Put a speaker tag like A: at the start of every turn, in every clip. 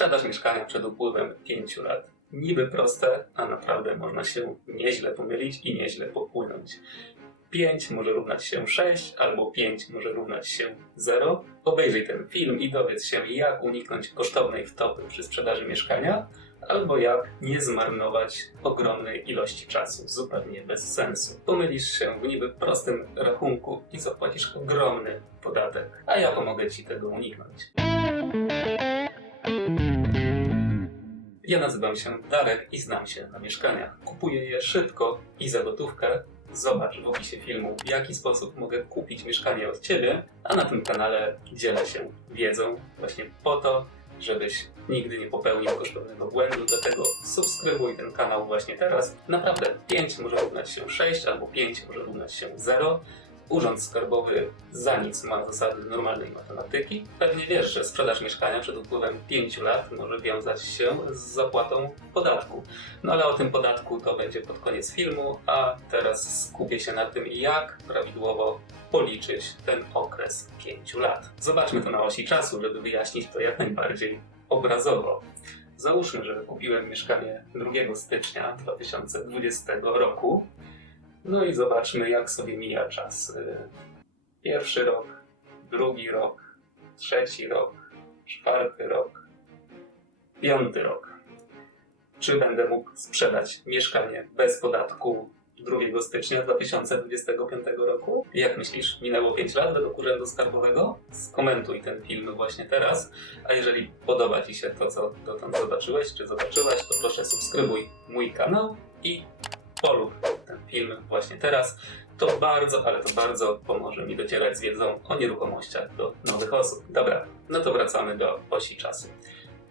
A: Sprzedaż mieszkania przed upływem 5 lat. Niby proste, a naprawdę można się nieźle pomylić i nieźle popłynąć. 5 może równać się 6, albo 5 może równać się 0. Obejrzyj ten film i dowiedz się, jak uniknąć kosztownej wtopy przy sprzedaży mieszkania, albo jak nie zmarnować ogromnej ilości czasu, zupełnie bez sensu. Pomylisz się w niby prostym rachunku i zapłacisz ogromny podatek, a ja pomogę Ci tego uniknąć. Ja nazywam się Darek i znam się na mieszkaniach. Kupuję je szybko i za gotówkę. Zobacz w opisie filmu, w jaki sposób mogę kupić mieszkanie od Ciebie, a na tym kanale dzielę się wiedzą właśnie po to, żebyś nigdy nie popełnił kosztownego błędu. Dlatego subskrybuj ten kanał właśnie teraz. Naprawdę 5 może równać się 6 albo 5 może równać się 0. Urząd Skarbowy za nic ma zasady normalnej matematyki. Pewnie wiesz, że sprzedaż mieszkania przed upływem 5 lat może wiązać się z zapłatą podatku. No ale o tym podatku to będzie pod koniec filmu, a teraz skupię się na tym, jak prawidłowo policzyć ten okres 5 lat. Zobaczmy to na osi czasu, żeby wyjaśnić to jak najbardziej obrazowo. Załóżmy, że kupiłem mieszkanie 2 stycznia 2020 roku. No i zobaczmy, jak sobie mija czas. Y, Pierwszy rok, drugi rok, trzeci rok, czwarty rok, piąty rok. Czy będę mógł sprzedać mieszkanie bez podatku 2 stycznia 2025 roku? Jak myślisz, minęło 5 lat według Urzędu Skarbowego? Skomentuj ten film właśnie teraz, a jeżeli podoba Ci się to, co dotąd zobaczyłeś czy zobaczyłaś, to proszę subskrybuj mój kanał i polub film właśnie teraz. To bardzo, ale to bardzo pomoże mi docierać z wiedzą o nieruchomościach do nowych osób. Dobra, no to wracamy do osi czasu.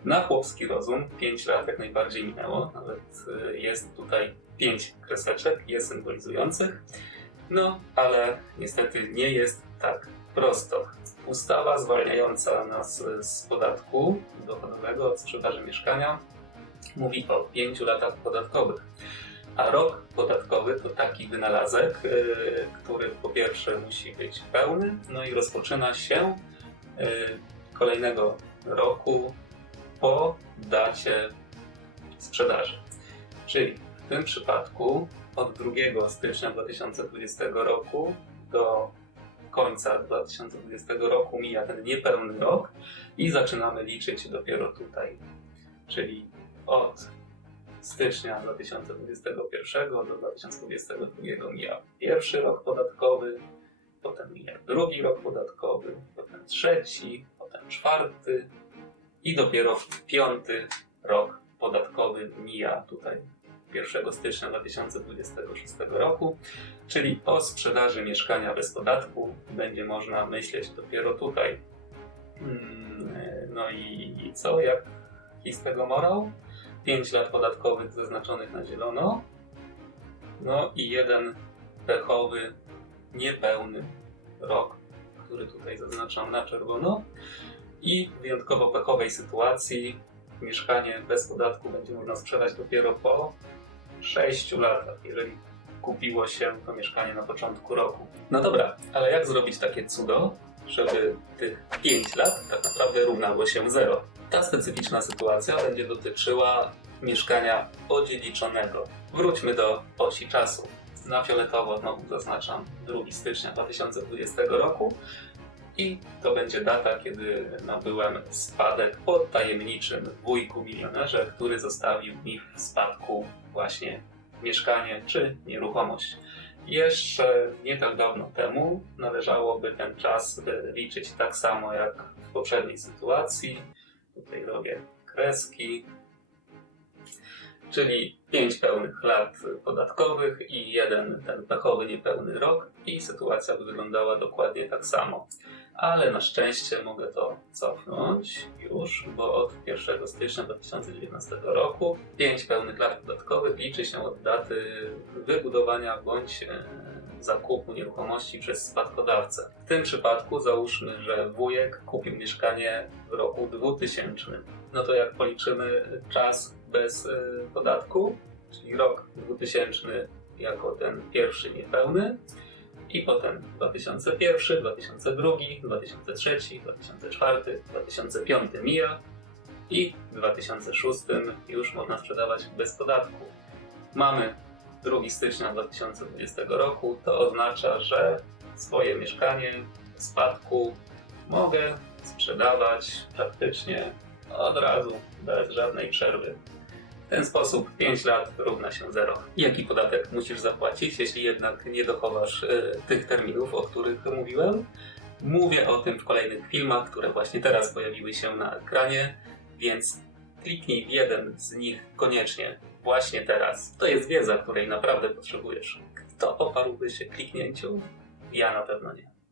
A: Na chłopski rozum 5 lat jak najbardziej minęło, nawet y, jest tutaj 5 kreseczek, je symbolizujących. No, ale niestety nie jest tak prosto. Ustawa zwalniająca nas y, z podatku dochodowego od sprzedaży mieszkania mówi o 5 latach podatkowych. A rok podatkowy to taki wynalazek, y, który po pierwsze musi być pełny, no i rozpoczyna się y, kolejnego roku po dacie sprzedaży. Czyli w tym przypadku od 2 stycznia 2020 roku do końca 2020 roku mija ten niepełny rok i zaczynamy liczyć dopiero tutaj. Czyli od stycznia 2021 do 2022 mija pierwszy rok podatkowy, potem mija drugi rok podatkowy, potem trzeci, potem czwarty i dopiero piąty rok podatkowy mija tutaj 1 stycznia 2026 roku, czyli o sprzedaży mieszkania bez podatku będzie można myśleć dopiero tutaj. Mm, No i, i co, jaki z tego morał? 5 lat podatkowych zaznaczonych na zielono, no i jeden pechowy, niepełny rok, który tutaj zaznaczam na czerwono. I w wyjątkowo pechowej sytuacji mieszkanie bez podatku będzie można sprzedać dopiero po 6 latach, jeżeli kupiło się to mieszkanie na początku roku. No dobra, ale jak zrobić takie cudo, żeby tych 5 lat tak naprawdę równało się 0? Ta specyficzna sytuacja będzie dotyczyła mieszkania odziedziczonego. Wróćmy do osi czasu. Na fioletowo znowu zaznaczam 2 stycznia 2020 roku i to będzie data, kiedy nabyłem spadek po tajemniczym wujku milionerze, który zostawił mi w spadku właśnie mieszkanie czy nieruchomość. Jeszcze nie tak dawno temu należałoby ten czas liczyć tak samo jak w poprzedniej sytuacji. Tutaj robię kreski, czyli 5 pełnych lat podatkowych i jeden ten pechowy niepełny rok i sytuacja wyglądała dokładnie tak samo. Ale na szczęście mogę to cofnąć już, bo od 1 stycznia 2019 roku 5 pełnych lat podatkowych liczy się od daty wybudowania bądź e, zakupu nieruchomości przez spadkodawcę. W tym przypadku załóżmy, że wujek kupił mieszkanie w roku 2000. No to jak policzymy czas bez e, podatku, czyli rok 2000 jako ten pierwszy niepełny, i potem 2001, 2002, 2003, 2004, 2005 mija i w 2006 już można sprzedawać bez podatku. Mamy 2 stycznia 2020 roku, to oznacza, że swoje mieszkanie w spadku mogę sprzedawać praktycznie od razu, bez żadnej przerwy. W ten sposób 5 lat równa się 0. Jaki podatek musisz zapłacić, jeśli jednak nie dochowasz e, tych terminów, o których mówiłem? Mówię o tym w kolejnych filmach, które właśnie teraz pojawiły się na ekranie, więc kliknij w jeden z nich koniecznie, właśnie teraz. To jest wiedza, której naprawdę potrzebujesz. Kto oparłby się kliknięciu? Ja na pewno nie.